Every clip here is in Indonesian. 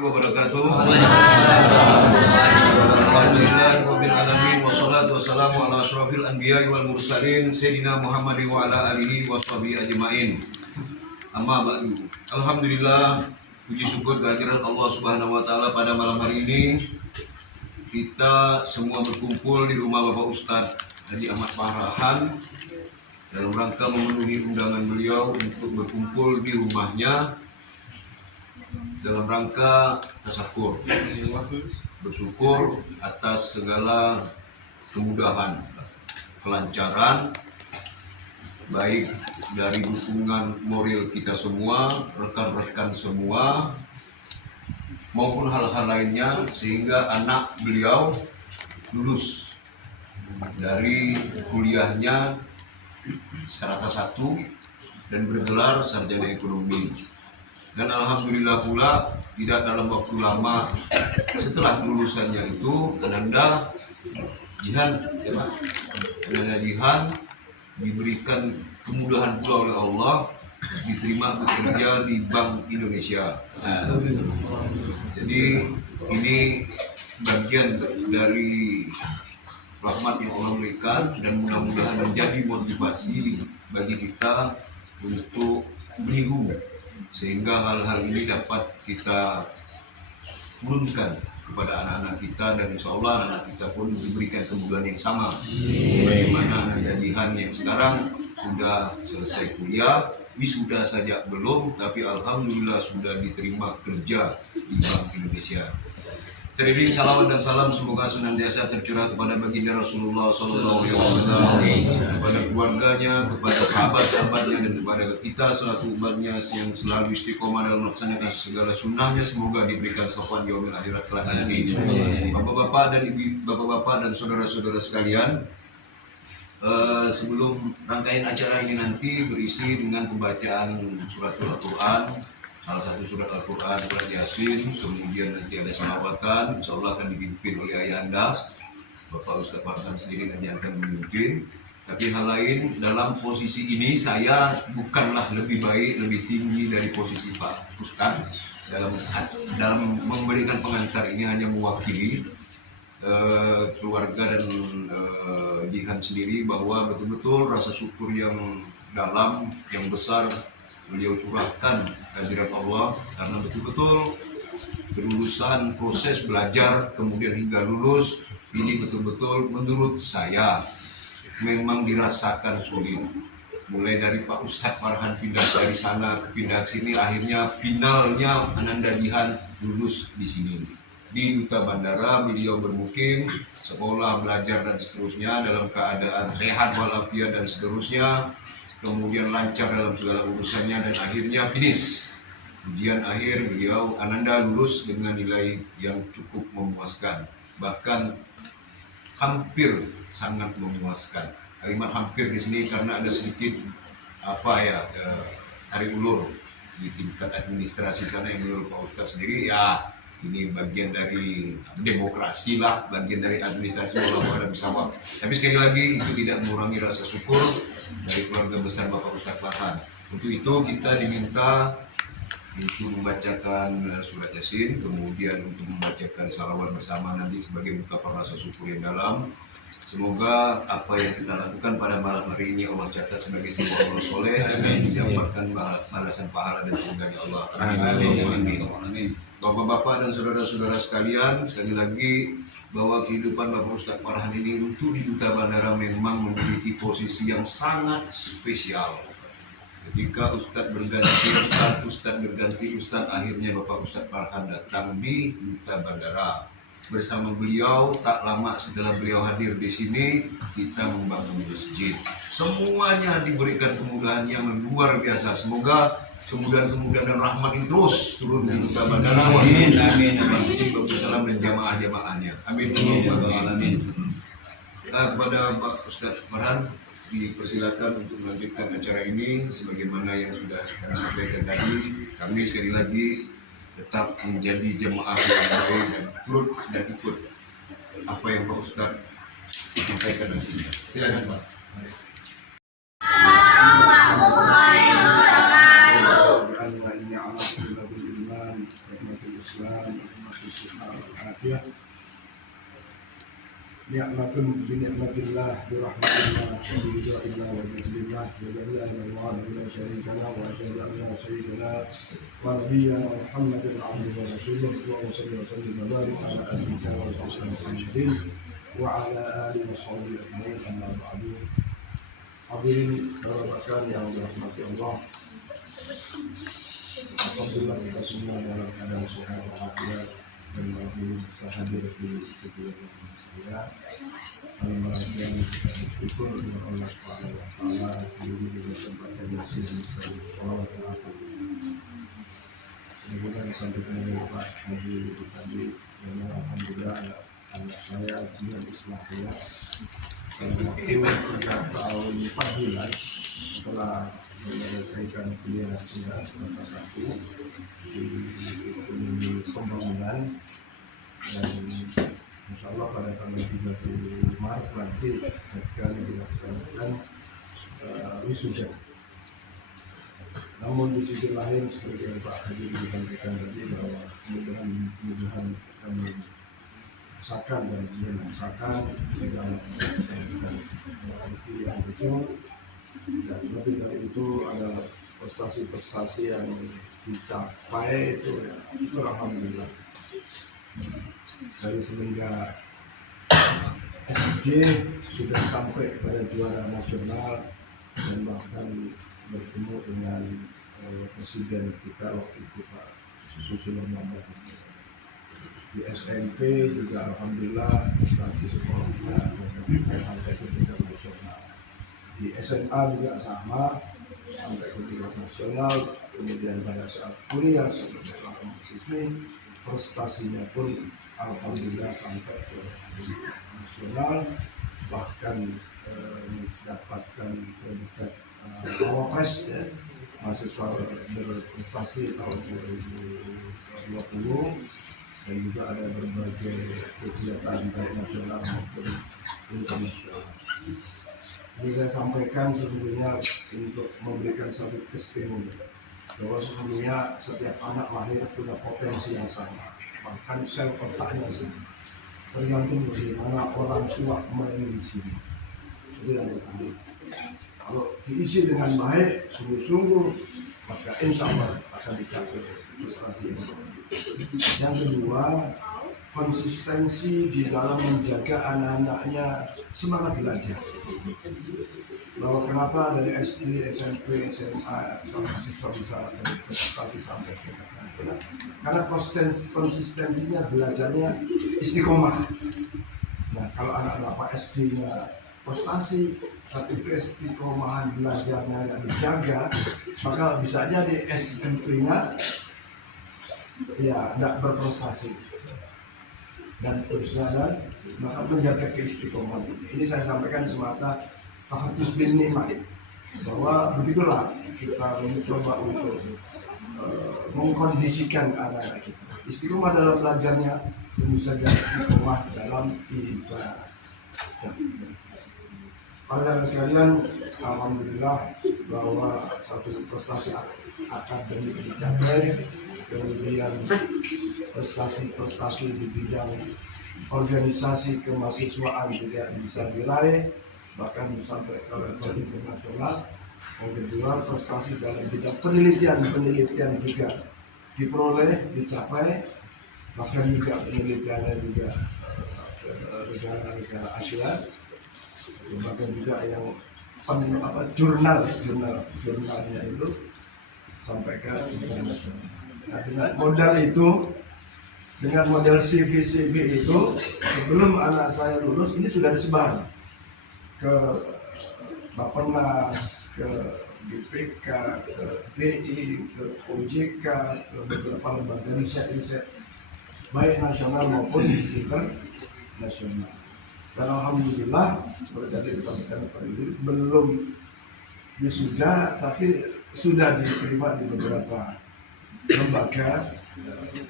wabarakatuh. Alhamdulillahirabbil alamin wassalatu wassalamu ala asyrofil anbiya'i wal mursalin sayyidina Muhammadin wa ala alihi washabihi ajmain. Amma ba'du. Alhamdulillah, puji syukur kehadirat Allah Subhanahu wa taala pada malam hari ini. Kita semua berkumpul di rumah Bapak Ustadz Haji Ahmad Fahrahan dalam rangka memenuhi undangan beliau untuk berkumpul di rumahnya dalam rangka tasakur, bersyukur atas segala kemudahan, kelancaran, baik dari dukungan moral kita semua, rekan-rekan semua, maupun hal-hal lainnya, sehingga anak beliau lulus dari kuliahnya strata 1 dan bergelar sarjana ekonomi. Dan alhamdulillah pula tidak dalam waktu lama setelah lulusannya itu Ananda Jihan diberikan kemudahan pula oleh Allah, diterima bekerja di Bank Indonesia. Jadi ini bagian dari rahmat yang Allah berikan, dan mudah-mudahan menjadi motivasi bagi kita untuk meniru, sehingga hal-hal ini dapat kita turunkan kepada anak-anak kita, dan insya Allah anak-anak kita pun diberikan kemudahan yang sama. Bagaimana anak Jihan yang sekarang sudah selesai kuliah, wisuda saja belum, tapi alhamdulillah sudah diterima kerja di Bank Indonesia. Teriring salawat dan salam semoga senantiasa tercurah kepada baginda Rasulullah SAW, kepada keluarganya, kepada sahabat-sahabatnya, dan kepada kita selaku umatnya yang selalu istiqomah dalam melaksanakan segala sunnahnya. Semoga diberikan syafaat yaumil akhirat kelak nanti. Bapak-bapak dan saudara-saudara sekalian, sebelum rangkaian acara ini nanti berisi dengan pembacaan surat Al-Quran, salah satu surat Al-Quran, surat Yasin, kemudian nanti ada salawatan, insya Allah akan dipimpin oleh ayahanda Bapak Ustadz Fahrahan sendiri, nanti akan memimpin. Tapi hal lain, dalam posisi ini saya bukanlah lebih baik, lebih tinggi dari posisi Pak Ustadz dalam memberikan pengantar ini, hanya mewakili keluarga dan Jihan sendiri, bahwa betul-betul rasa syukur yang dalam, yang besar beliau curahkan kehadirat Allah, karena betul-betul kelulusan proses belajar kemudian hingga lulus ini betul-betul menurut saya memang dirasakan sulit. Mulai dari Pak Ustadz Farhan pindah dari sana ke pindah ke sini, akhirnya finalnya Ananda Jihan lulus di sini. Di Duta Bandara beliau bermukim, sekolah, belajar dan seterusnya dalam keadaan sehat walafiat dan seterusnya. Kemudian lancar dalam segala urusannya, dan akhirnya finish. Ujian akhir beliau Ananda lulus dengan nilai yang cukup memuaskan, bahkan hampir sangat memuaskan. Kalimat hampir di sini karena ada sedikit tarik ulur di tingkat administrasi sana yang menurut Pak Ustadz sendiri, ya ini bagian dari demokrasi lah, bagian dari administrasi, walaupun bisa apa. Tapi sekali lagi itu tidak mengurangi rasa syukur dari keluarga besar Bapak Ustadz Farhan. Untuk itu kita diminta untuk membacakan surat Yasin, kemudian untuk membacakan salawat bersama nanti sebagai ungkapan rasa syukur yang dalam. Semoga apa yang kita lakukan pada malam hari ini Allah catat sebagai sebuah amal soleh, dan didapatkan balasan pahala dan surga Allah. Amin. Bapak-bapak dan saudara-saudara sekalian, sekali lagi bahwa kehidupan Bapak Ustadz Farhan ini untuk di Duta Bandara memang memiliki posisi yang sangat spesial. Ketika Ustadz berganti Ustadz, akhirnya Bapak Ustadz Farhan datang di Duta Bandara. Bersama beliau, tak lama setelah beliau hadir di sini, kita membangun masjid. Semuanya diberikan kemudahan yang luar biasa. Semoga kemudahan-kemudahan dan rahmat ini terus turun di Duta Bandara. Amin. Masjid Salam dan jamaah-jamaahnya. Amin. Amin. Kepada Pak Ustadz Farhan dipersilakan untuk melanjutkan acara ini sebagaimana yang sudah kami sampaikan tadi. Kami sekali lagi tetap menjadi jemaah yang baik dan turut dan ikut apa yang Pak Ustadz sampaikan nanti. Silakan Pak. Islam Al-Afiyah. Ni'matun bi ni'matillah bi rahmatillah wa bi ridwanillah wa bi idznillah wa la ilaha illallah wa la syarika lahu wa asyhadu anna sayyidina wa nabiyyana Muhammadan abduhu wa rasuluhu wa sallallahu alaihi wa barik ala alihi wa sahbihi wa ala alihi wa sahbihi ajma'in amma ba'du. Hadirin sekalian yang dirahmati Allah, alhamdulillah kita semua dalam keadaan sehat walafiat dan bisa hadir di kedua saya. Alhamdulillah kita bersyukur kepada Allah Subhanahu wa taala di kesempatan yang salawat dan afur. Semoga disampaikan oleh Pak Haji tadi, alhamdulillah anak saya Jihan Islahiyah tahun 4 bulan setelah menyelesaikan kuliah semester 1 di Ekonomi Pembangunan, dan insya Allah pada tanggal 30 Maret nanti akan dilaksanakan wisuda. Namun di sisi lain seperti yang Pak Haji disampaikan tadi bahwa kemudahan kami usahakan dan usahakan dalam yang betul, dan lebih dari itu ada prestasi-prestasi yang dicapai itu alhamdulillah. Dari semenjak SD sudah sampai pada juara nasional dan bahkan bertemu dengan presiden kita waktu itu Pak Susilo Bambang. Di SMP juga alhamdulillah prestasi sekolahnya sampai ke tingkat nasional. Di SMA juga sama, sampai ke tingkat nasional. Kemudian pada saat kuliah sebagai seorang mahasiswi, prestasinya pun alhamdulillah sampai ke tingkat nasional, bahkan mendapatkan predikat Wawapres ya, mahasiswa berprestasi tahun 2020, dan juga ada berbagai kegiatan baik nasional maupun internasional. Ini saya sampaikan sebetulnya untuk memberikan satu testimoni bahwa sesungguhnya setiap anak lahir punya potensi yang sama, bahkan sel otaknya sama, tergantung bagaimana orang tua mengisi. Itu yang pertama. Kalau diisi dengan baik, sungguh-sungguh, maka insya Allah akan dicapai prestasi itu. Yang kedua, konsistensi di dalam menjaga anak-anaknya semangat belajar. Bahwa kenapa dari SD, SMP, SMA seorang siswa bisa berprestasi sampai ke nasional? Karena konsistensinya belajarnya istiqomah. Nah, kalau anak Bapak SD-nya prestasi, tapi istiqomahan belajarnya tidak dijaga, maka bisa jadi SMP-nya ya tidak berprestasi dan seterusnya, dan maka menjaga keistiqomahan. Ini saya sampaikan semata tahatus bin nikmat, bahwa begitulah kita mencoba untuk mengkondisikan anak-anak kita istiqomah dalam belajarnya, tentu saja istiqomah dalam ibadah. Para sekalian, alhamdulillah bahwa satu prestasi akademik dicapai, kemudian prestasi-prestasi di bidang organisasi kemahasiswaan juga bisa diraih, bahkan sampai ke level internasional. Yang kedua, prestasi dalam bidang penelitian juga diperoleh, dicapai, bahkan juga penelitiannya juga negara-negara Asia, bahkan juga yang jurnalnya itu sampai ke internasional. Nah, dengan modal itu, dengan modal CV itu, sebelum anak saya lulus ini sudah disebar ke Bappenas, ke BPK, ke BI, ke OJK, ke beberapa lembaga riset baik nasional maupun internasional. Dan alhamdulillah seperti tadi disampaikan Pak Yudi, belum wisuda tapi sudah diterima di beberapa lembaga,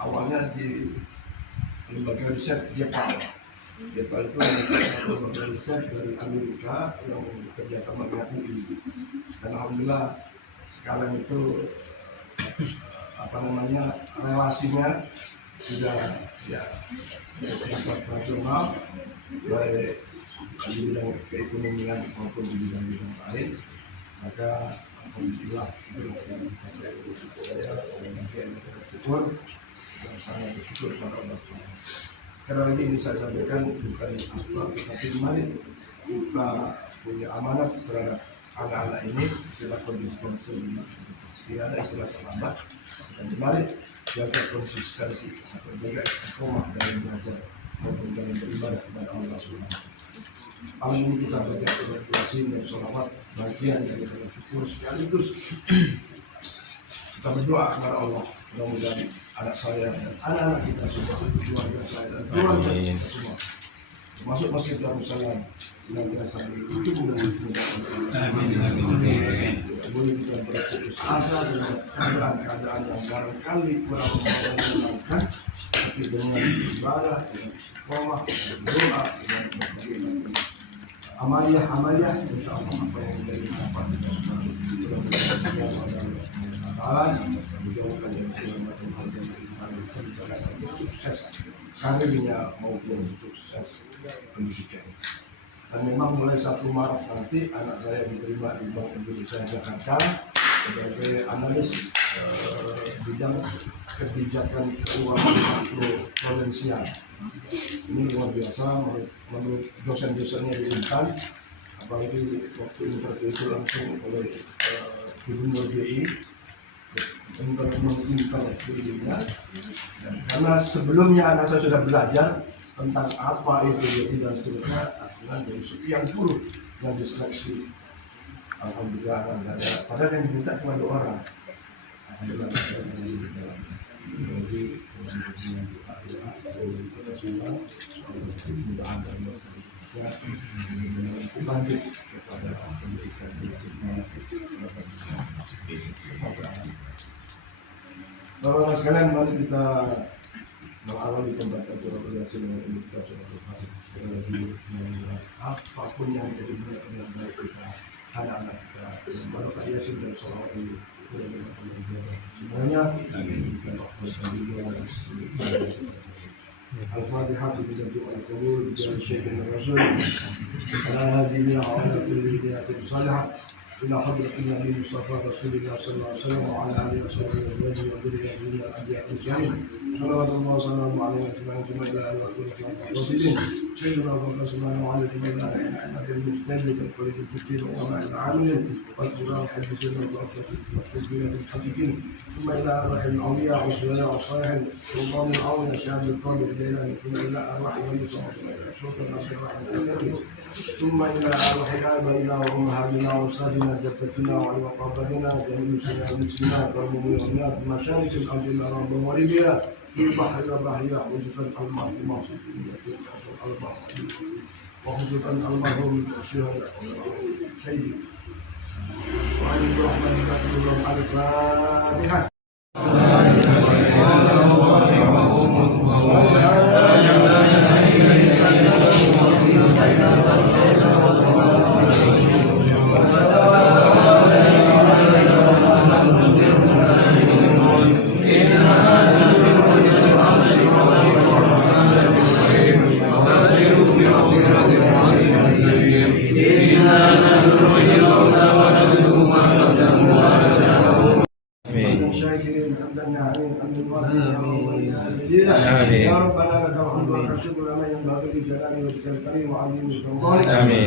awalnya di lembaga riset Jepang. Jepang itu lembaga riset dari Amerika yang bekerja sama dengan UI. Dan alhamdulillah sekarang itu relasinya sudah ya tingkat nasional, baik di bidang keekonomian maupun di bidang-bidang lain, maka alhamdulillah saya bersyukur dan sangat bersyukur kepada Allah. Karena lagi ini saya sampaikan bukan apa, tapi mari kita punya amanat terhadap anak-anak ini dalam kondisi tidak ada istilah terlambat, dan mari jaga konsistensi atau jaga istiqomah dalam belajar maupun dalam beribadah kepada Allah Subhanahu. Malam ini kita baca surat Yasin dan sholawat bagian dari syukur sekaligus kita berdoa kepada Allah, mudah-mudahan anak saya dan anak-anak kita semua, keluarga saya dan keluarga kita semua, masuk Masjid Darussalam yang biasa itu mudah-mudahan boleh kita berputus asa dengan keadaan yang barangkali kurang menyenangkan, tapi dengan ibadah, dengan istiqomah, dengan doa, dengan berbagai amaliyah, insya Allah apa yang menjadi harapan kita semua dijauhkan dari segala macam hal yang berkaitan dengan sukses karirnya maupun sukses pendidikan. Dan memang mulai 1 Maret nanti anak saya diterima di Bank Indonesia Jakarta sebagai analis bidang kebijakan keuangan makro prudensial. Ini luar biasa menurut dosen-dosennya di Intan, apalagi waktu interview itu langsung oleh Gubernur BI menginterview-nya. Karena sebelumnya anak saya sudah belajar tentang apa itu BI dan seterusnya, akhirnya dari sekian puluh yang diseleksi, alhamdulillah ada. Padahal yang diminta cuma 2 orang. Alhamdulillah lanjut kepada pendidikan. Bapak-bapak sekalian, mari kita mengawali pembacaan surat Yasin dengan ini kita sudah berharap apapun yang jadi benar baik kita, anak-anak kita, barokah Yasin dan sholawat ini semuanya. Al-Fatihah dibantu al-Qubul dari Syekhina Rasul ala hadina wa ala kulli niyatin salihah ila hadratin Nabi Mustafa Rasulullah sallallahu alaihi wasallam wa ala alihi wa sahbihi wa dzurriyyatihi min al-anbiya'i ajma'in. Salawatullah wa salamu alaihi wa sallam ala rasulillah sayyidina Muhammad sallallahu alaihi wa sallam al mustaqbil wal mutaqin wa ala al-amin wa sallallahu alaihi wa sallam wa al-haqiqin ثم إلى أرواح الأولياء والصلاة والصالحين والله العون شهاب القادر الجيلاني ثم إلى أرواح ولي سلطان عبد الرحمن ثم إلى أرواح آبائنا وأمهاتنا وأستاذنا جدتنا وعقابتنا جميع المسلمين والمسلمات والمؤمنات بمشارق الأرض الأرض ومغربها في البحر والبحرية خصوصا المرحوم وخصوصا المرحوم سيدي وعن الرحمن الله على الفاتحة. يا ربنا لك الحمد ولك الشكر لنا ينبغي بجلال وجهك الكريم وعظيم سلطانك.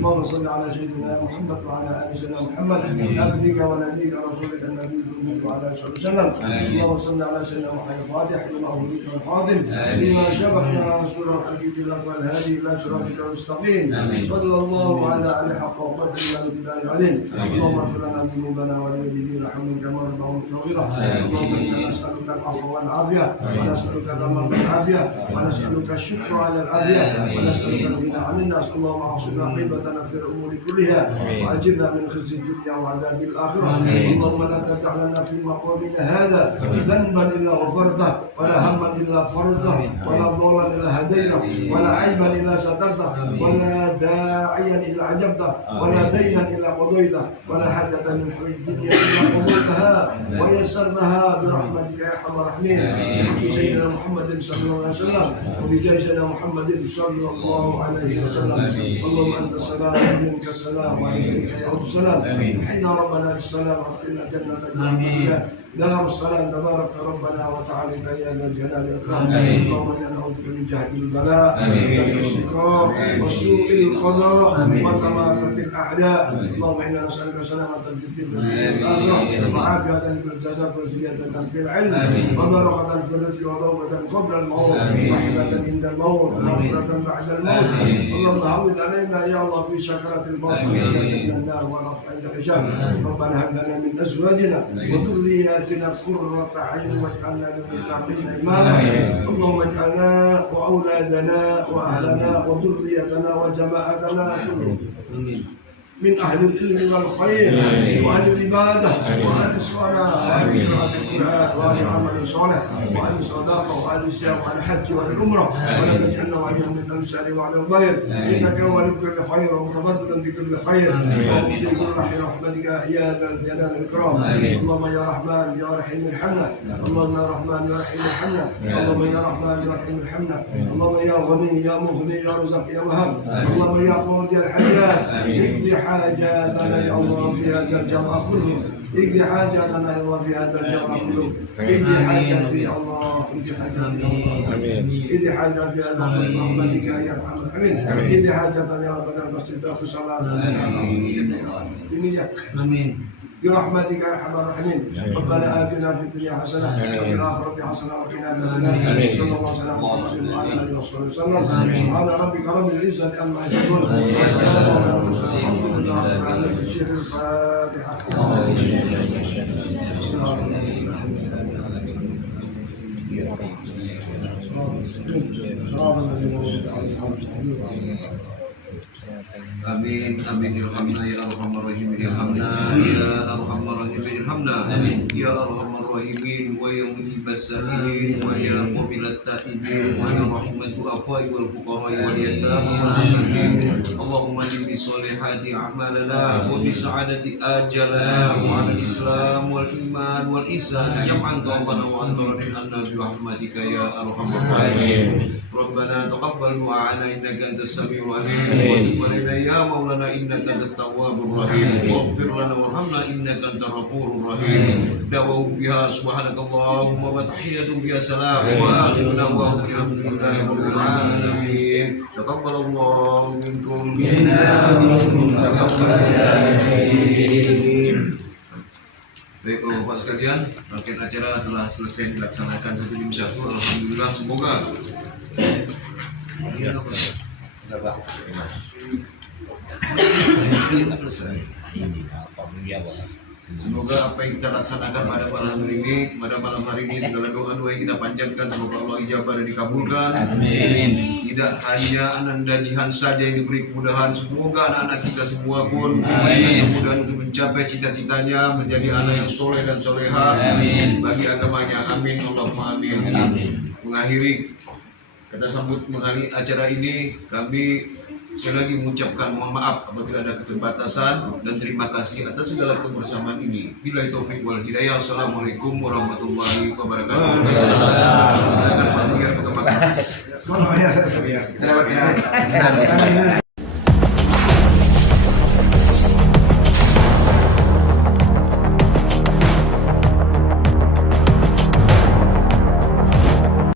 اللهم صل على سيدنا محمد وعلى ال سيدنا محمد عبدك ونبيك رسولك النبي وعلى اله وصحبه وسلم. اللهم صل على سيدنا محمد الفاتح لما أغلق والحاضر لما سبق يا رسول الحبيب لك والهادي الى صراطك المستقيم. صلى الله على ال حق وقدر الى العليم. اللهم اغفر لنا ذنوبنا ولوالدينا حمدا كما ربهم صغيرا. اللهم انا نسالك العفو والعافيه ونسالك الامر والعافيه ونسالك الشكر على العافيه ونسالك الغنى عن الناس. اللهم اعصنا عقبتنا في الامور كلها واجرنا من خزي الدنيا وعذاب الاخره. اللهم لا تدع لنا في مقامنا هذا ذنبا الا غفرته ولا هما الا فرجته ولا ضرا الا هديته ولا عيبا الا سترته ولا داعيا الا عجبته ولا دينا الا قضيته ولا حاجه من حوائج الدنيا الا قضيتها ويسرنها برحمتك يا ارحم الراحمين بحق سيدنا محمد صلى الله عليه وسلم وبجاه سيدنا محمد صلى الله عليه وسلم. اللهم انت السلام ومنك السلام وعليك يعود السلام. حينا ربنا بالسلام وادخلنا جنة برحمتك دار السلام. تبارك ربنا وتعالى يا ذا الجلال والاكرام. اللهم انا نعوذ بك من جهد البلاء ودرك الشقاء وسوء القضاء وثمرة الاعداء. اللهم انا نسالك سلامة في الدين والاخره وعافية في الجسد وزيادة في العلم وبركة في الرزق وروضة قبل الموت وحفظة عند الموت ومغفرة بعد الموت. اللهم هون علينا يا الله في سكرات الموت من النار ورفع عند الحساب. ربنا هب لنا من ازواجنا وذرياتنا قرة عين واجعلنا للمتقين اماما. اللهم اجعلنا واولادنا واهلنا وذريتنا وجماعتنا كلهم من أهل العلم والخير وأهل العبادة وأهل الصلاة وأهل قراءة القرآن وأهل عمل صالح وأهل الصداقة وأهل الصيام وأهل الحج وأهل العمرة ولا تجعلنا وإياهم من الأنصار وعلى الخير إنك هو بكل خير ومتفضل بكل خير ومؤتي كل رحمتك يا ذا الجلال والإكرام. اللهم يا رحمن يا رحيم ارحمنا. اللهم يا رحمن يا رحيم ارحمنا. اللهم يا رحمن يا رحيم ارحمنا. اللهم يا غني يا مغني يا رزق يا وهاب. اللهم يا قاضي الحاجات اقضي حاجاتنا يا الله في هذا الجمع كله. اقضي حاجاتنا يا الله في هذا الجمع كله. اقضي حاجاتي يا الله. اقضي حاجاتي يا الله. اقضي حاجاتي يا الله برحمتك يا ارحم الراحمين. اقضي حاجاتنا يا ربنا المسجد في صلاتنا بنيتك. امين برحمتك يا ارحم الراحمين. ربنا اتنا في الدنيا حسنه وفي الاخره حسنه وقنا عذاب النار. صلى الله عليه وسلم وعلى اله وصحبه وسلم. سبحان ربك رب العزه عما يصفون وسلام على المرسلين الحمد لله رب العالمين. الشيخ الفاتحه. Amin amin irhamna ya arhamar rahimin irhamna ya arhamar rahimin irhamna ya arhamar rahimin wa ya mujibas sa'ilin wa ya qabilat ta'ibin wa ya rahmatu afwai wal fuqara wal yatama wal masakin. Allahumma li solihati a'malana wa bi sa'adati ajalana wa ala islam wal iman wal ihsan jam'an tawbana wa antaradin anna bi rahmatika ya arhamar rahimin. Rabbana taqabbal du'ana innaka antas samiul alim wa tub alaina ya maulana innaka antat tawwabur rahim waghfir lana warhamna innaka antar ghafurur rahim. Da'wahum biha subhanakallahumma wa tahiyyatuhum biha salam wa akhiru da'wahum alhamdulillahi rabbil alamin. Taqabbalallahu minkum Baik Bapak sekalian, rangkaian acara telah selesai dilaksanakan 1 demi 1. Alhamdulillah, semoga semoga apa yang kita laksanakan pada malam hari ini segala doa-doa yang kita panjatkan semoga Allah ijabah dan dikabulkan. Amin. Tidak hanya Ananda Jihan saja yang diberi kemudahan, semoga anak-anak kita semua pun diberi kemudahan untuk mencapai cita-citanya menjadi anak yang soleh dan soleha bagi agamanya. Amin Allahumma amin. Mengakhiri kata sambut mengakhiri acara ini, kami sekali lagi mengucapkan mohon maaf apabila ada keterbatasan dan terima kasih atas segala kebersamaan ini. Billahi taufik wal hidayah. Assalamualaikum warahmatullahi wabarakatuh. Silakan Pak Menggir Ketua Majelis.